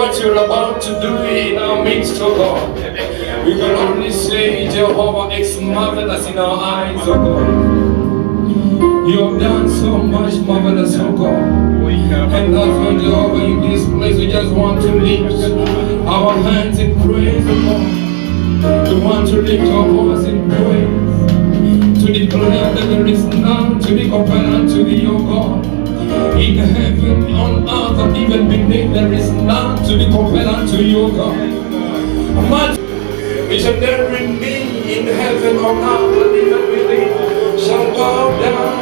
what you're about to do in our midst, oh God. We can only say, Jehovah, it's marvelous in our eyes, oh God. You have done so much marvelous, oh God. And that's why, Jehovah, in this place we just want to lift our hands in praise, oh God. We want to lift our voice in praise, to declare that there is none to be compared unto thee, O God. In heaven, on earth, and even beneath, there is none to be compared unto you, O God. Each and every knee in heaven, on earth, and even beneath, shall bow down,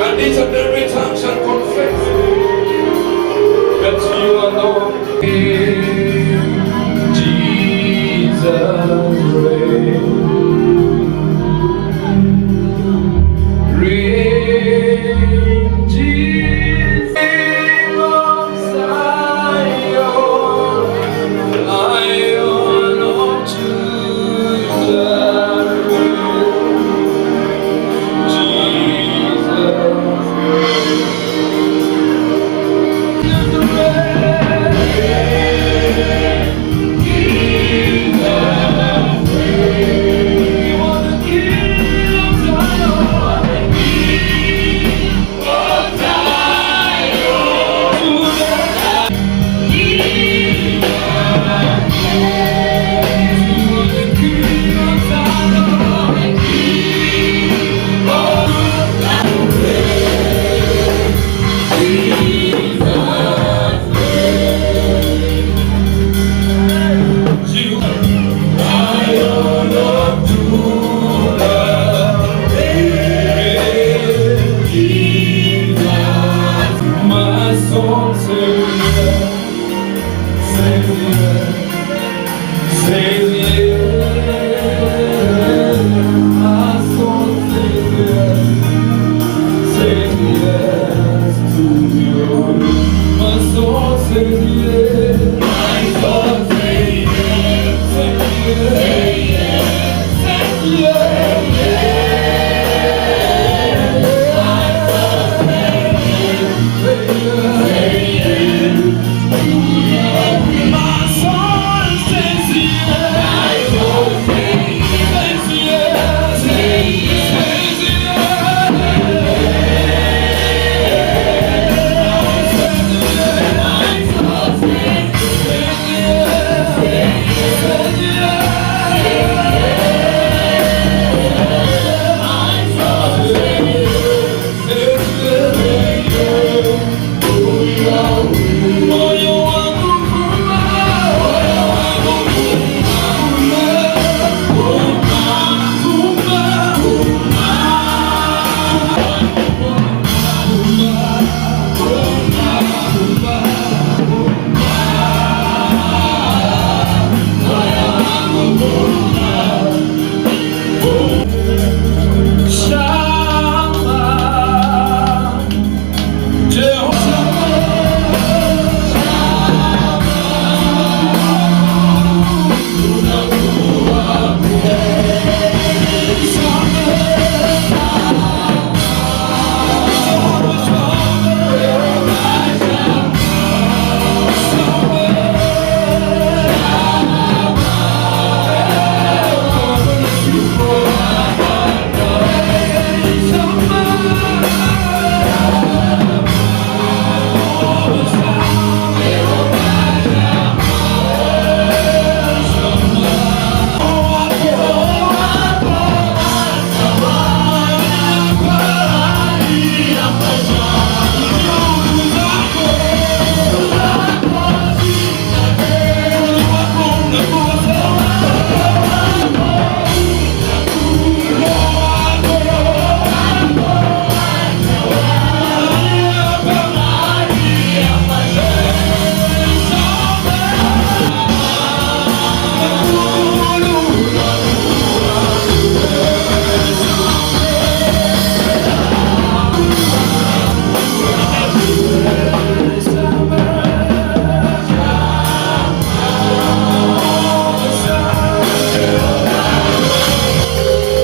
and each and every tongue shall confess that you are Lord. Jesus reign, Jesus of Zion, Lion of Judah,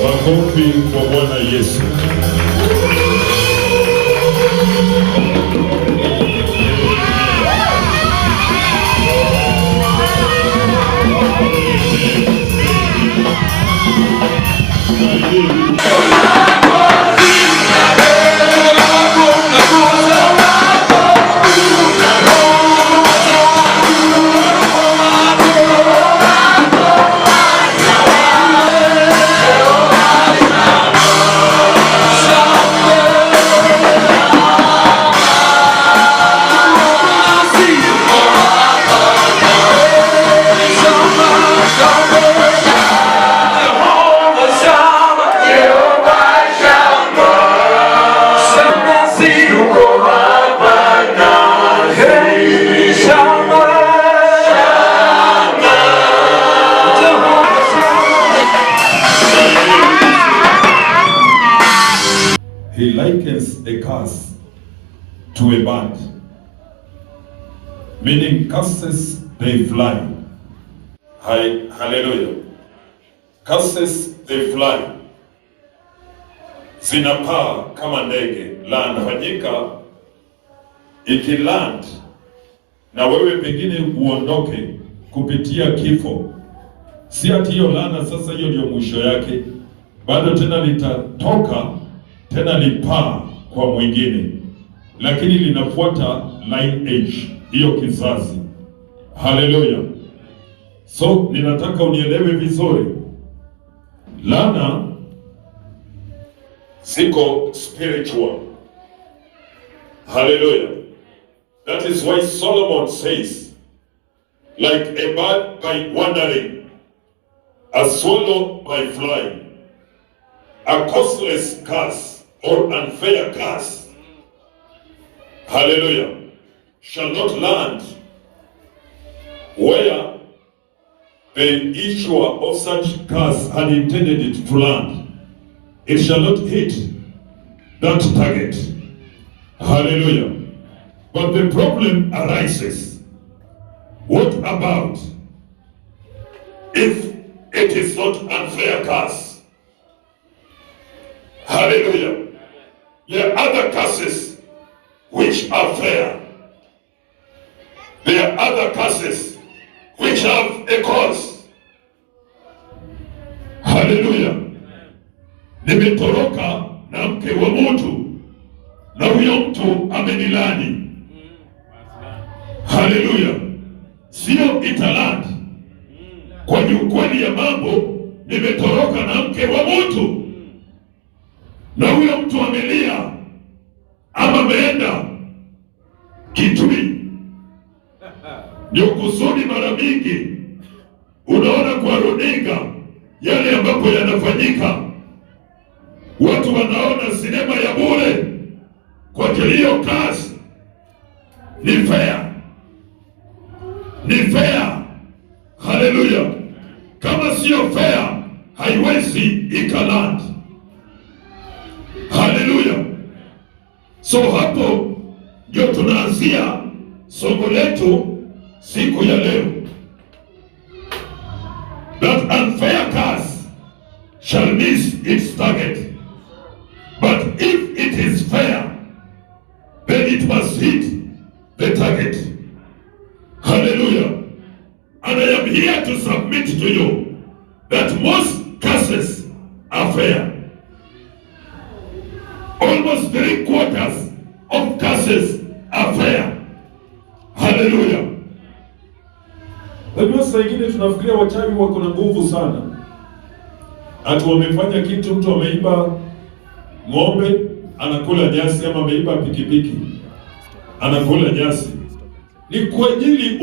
Makofi kwa Bwana Yesu. He likens a curse to a bird, meaning curses, they fly. Hallelujah. Curses, they fly. Zinapaa kama ndege, lanafanyika ikiland, na wewe pengine uondoke kupitia kifo. Si ati hiyo laana sasa hiyo ndio mwisho yake, bado tena litatoka tena lipaa kwa mwingine, lakini linafuata lineage, hiyo kizazi. Haleluya. So ninataka unielewe vizuri, laana ziko spiritual. Haleluya. That is why Solomon says, like a bird by wandering, a swallow by flying, a causeless curse or unfair curse, hallelujah, shall not land where the issuer of such curse had intended it to land. It shall not hit that target. Hallelujah. But the problem arises. What about if it is not unfair curse? Hallelujah. There are other curses which are fair. There are other curses which have a cause. Hallelujah. Nimetoroka na mke wa mtu na huyo mtu amenilani. Hallelujah. Sio italandi. Kwa ukweli ya mambo, nimetoroka na mke wa mtu na huyo mtu amelia ama ameenda kitui. Ndio kusudi mara mingi unaona kwa runinga yale ambapo yanafanyika, watu wanaona sinema ya bure kwa kilio kazi. Ni fair. Ni fair. Hallelujah. Kama sio fair, haiwezi ikaland. Hallelujah. So hapo ndio tunaanzia somo letu siku ya leo. That unfair curse shall miss its target. But if it is fair, then it must hit the target. Hallelujah. And I am here to submit to you that most curses are fair. Almost 3/4 of curses are fair. Hallelujah. Najua saa ingine tunafikiria wachawi wako na nguvu sana. Ati wamefanya kitu, mtu ameiba ng'ombe anakula nyasi, ama ameiba pikipiki anakula nyasi. Ni kwa ajili